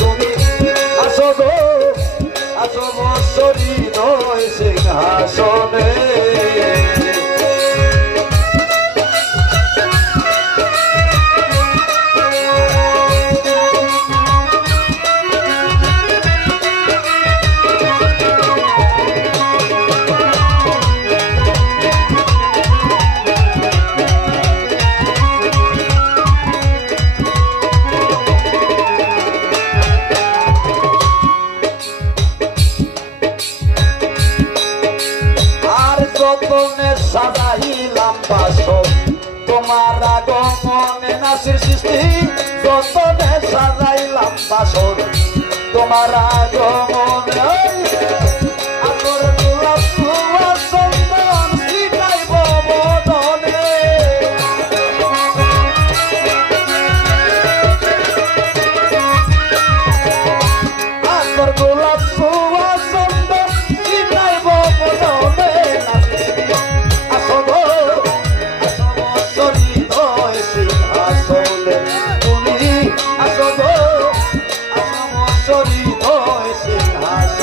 তুমি আসো গো আসো বৎসরী নয় সিংহাসনে। নাচের সৃষ্টি যতনে সাজাইলাম বাসন। তোমার আগমনে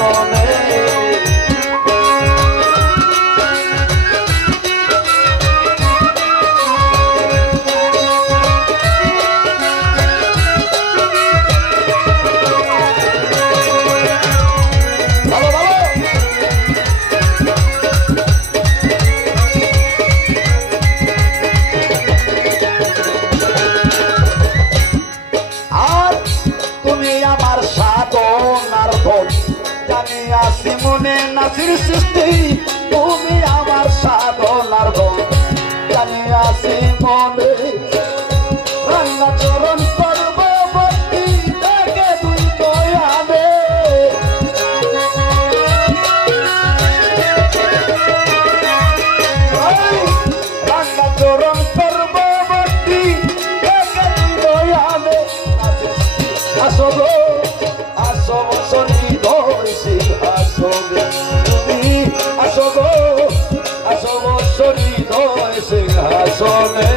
সিংহাসনে নাচির সৃষ্টি তুমি আমার সাধনার ফল জানি আসি মনে আসনে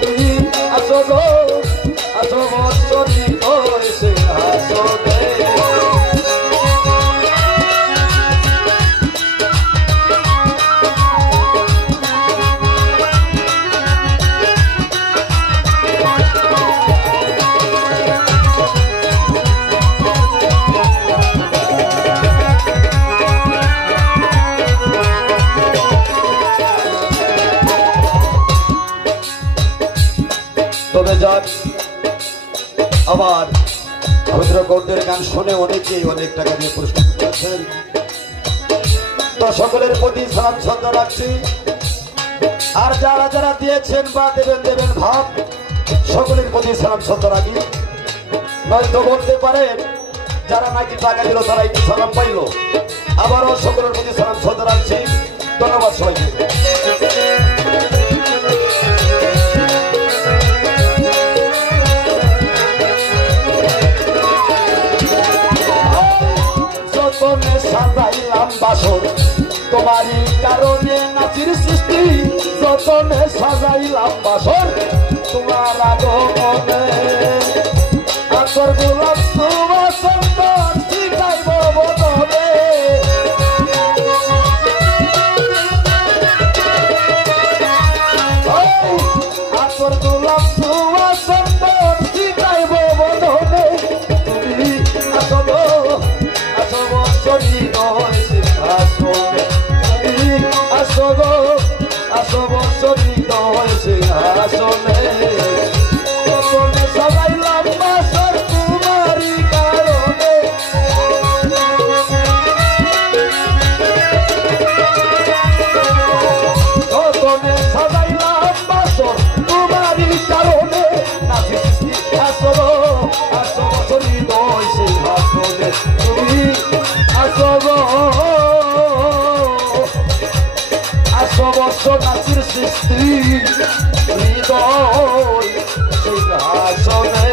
তুমি আসো গো। আবার রবীন্দ্র গৌডের গান শুনে অনেকেই অনেক টাকা দিয়ে পুরস্কৃত করেছেন সকলের প্রতি সালাম শ্রদ্ধা রাখছি। আর যারা যারা দিয়েছেন বা দেবেন দেবেন ভাব, সকলের প্রতি সালাম শ্রদ্ধা রাখি। নয়তো বলতে পারেন, যারা নাকি টাকা দিল তারা একটু সালাম পাইল। আবারও সকলের প্রতি সালাম শ্রদ্ধা রাখছি। ধন্যবাদ সবাইকে। সাজাইলাম বাসর তোমারই কারণে নাচির সৃষ্টি, যতনে সাজাইলাম বাসর তোমার আগমনে। আতর গোলাপ তোমার গোলাপ সনাসির সৃষ্টি হৃদয় সিংহাসনে